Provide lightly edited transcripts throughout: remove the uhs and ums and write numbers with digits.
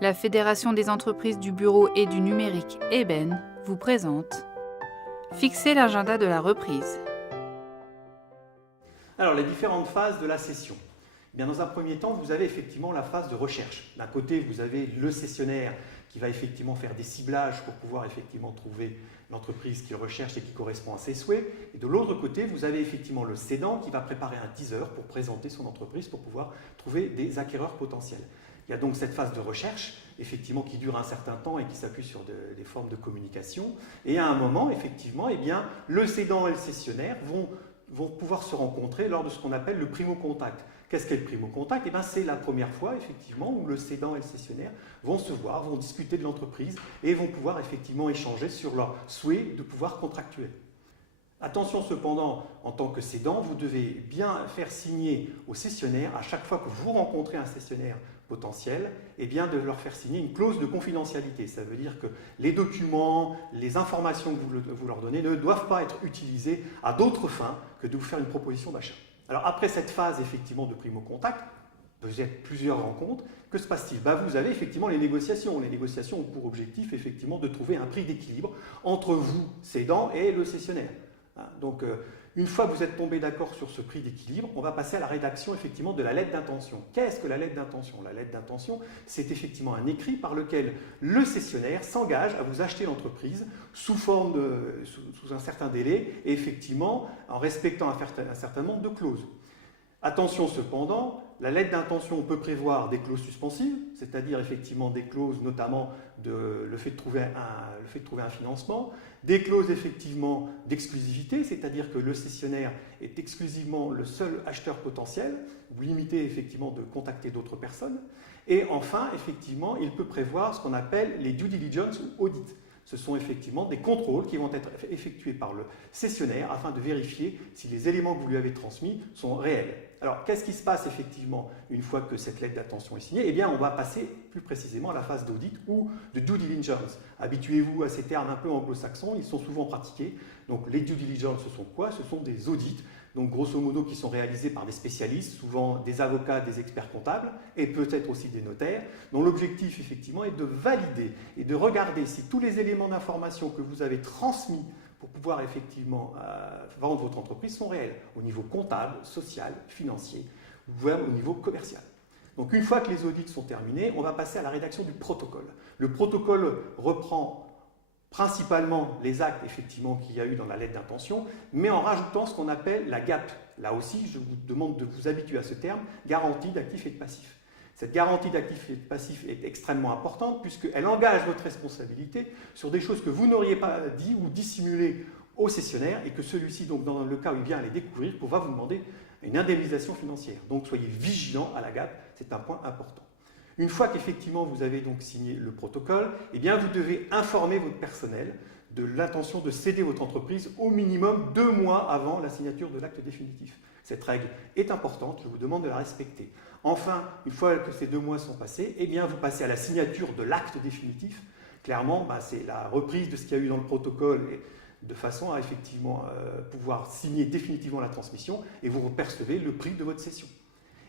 La Fédération des entreprises du bureau et du numérique, EBEN, vous présente Fixer l'agenda de la reprise. Alors, les différentes phases de la session. Eh bien, dans un premier temps, vous avez effectivement la phase de recherche. D'un côté, vous avez le sessionnaire qui va effectivement faire des ciblages pour pouvoir effectivement trouver l'entreprise qu'il recherche et qui correspond à ses souhaits. Et de l'autre côté, vous avez effectivement le cédant qui va préparer un teaser pour présenter son entreprise pour pouvoir trouver des acquéreurs potentiels. Il y a donc cette phase de recherche, effectivement, qui dure un certain temps et qui s'appuie sur des formes de communication. Et à un moment, effectivement, eh bien, le cédant et le cessionnaire vont pouvoir se rencontrer lors de ce qu'on appelle le primo-contact. Qu'est-ce qu'est le primo-contact? Eh bien, c'est la première fois, effectivement, où le cédant et le cessionnaire vont se voir, vont discuter de l'entreprise et vont pouvoir effectivement échanger sur leur souhait de pouvoir contractuel. Attention cependant, en tant que cédant, vous devez bien faire signer au cessionnaire, à chaque fois que vous rencontrez un cessionnaire potentiel, eh bien de leur faire signer une clause de confidentialité. Ça veut dire que les documents, les informations que vous leur donnez ne doivent pas être utilisés à d'autres fins que de vous faire une proposition d'achat. Alors après cette phase effectivement de primo-contact, peut-être plusieurs rencontres, que se passe-t-il? Vous avez effectivement les négociations. Les négociations ont pour objectif effectivement de trouver un prix d'équilibre entre vous, cédant, et le cessionnaire. Donc, une fois que vous êtes tombé d'accord sur ce prix d'équilibre, on va passer à la rédaction effectivement de la lettre d'intention. Qu'est-ce que la lettre d'intention? La lettre d'intention, c'est effectivement un écrit par lequel le cessionnaire s'engage à vous acheter l'entreprise sous un certain délai et effectivement en respectant un certain nombre de clauses. Attention cependant, la lettre d'intention peut prévoir des clauses suspensives, c'est-à-dire effectivement des clauses notamment le fait de trouver un financement, des clauses effectivement d'exclusivité, c'est-à-dire que le cessionnaire est exclusivement le seul acheteur potentiel, vous limitez effectivement de contacter d'autres personnes, et enfin effectivement il peut prévoir ce qu'on appelle les due diligence ou audits. Ce sont effectivement des contrôles qui vont être effectués par le cessionnaire afin de vérifier si les éléments que vous lui avez transmis sont réels. Alors, qu'est-ce qui se passe effectivement une fois que cette lettre d'intention est signée? Eh bien, on va passer plus précisément à la phase d'audit ou de due diligence. Habituez-vous à ces termes un peu anglo-saxons, ils sont souvent pratiqués. Donc, les due diligence, ce sont quoi? Ce sont des audits, donc grosso modo qui sont réalisés par des spécialistes, souvent des avocats, des experts comptables et peut-être aussi des notaires, dont l'objectif effectivement est de valider et de regarder si tous les éléments d'information que vous avez transmis pour pouvoir effectivement vendre votre entreprise sont réels au niveau comptable, social, financier, voire au niveau commercial. Donc une fois que les audits sont terminés, on va passer à la rédaction du protocole. Le protocole reprend principalement les actes effectivement qu'il y a eu dans la lettre d'intention, mais en rajoutant ce qu'on appelle la GAP. Là aussi, je vous demande de vous habituer à ce terme, garantie d'actifs et de passifs. Cette garantie d'actifs et de passifs est extrêmement importante puisqu'elle engage votre responsabilité sur des choses que vous n'auriez pas dit ou dissimulées au cessionnaire et que celui-ci, donc dans le cas où il vient à les découvrir, pourra vous demander une indemnisation financière. Donc soyez vigilant à la GAP, c'est un point important. Une fois qu'effectivement vous avez donc signé le protocole, eh bien vous devez informer votre personnel de l'intention de céder votre entreprise au minimum 2 mois avant la signature de l'acte définitif. Cette règle est importante, je vous demande de la respecter. Enfin, une fois que ces 2 mois sont passés, eh bien vous passez à la signature de l'acte définitif. Clairement, c'est la reprise de ce qu'il y a eu dans le protocole de façon à effectivement pouvoir signer définitivement la transmission et vous percevez le prix de votre cession.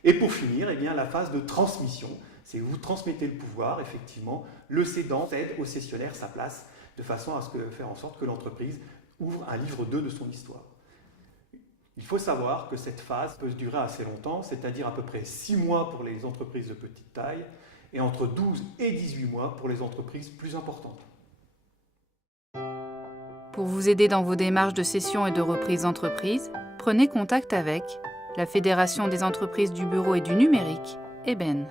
Et pour finir, eh bien, la phase de transmission, c'est vous transmettez le pouvoir, effectivement, le cédant cède au cessionnaire sa place de façon à faire en sorte que l'entreprise ouvre un livre 2 de son histoire. Il faut savoir que cette phase peut durer assez longtemps, c'est-à-dire à peu près 6 mois pour les entreprises de petite taille et entre 12 et 18 mois pour les entreprises plus importantes. Pour vous aider dans vos démarches de cession et de reprise d'entreprise, prenez contact avec la Fédération des entreprises du bureau et du numérique, EBEN.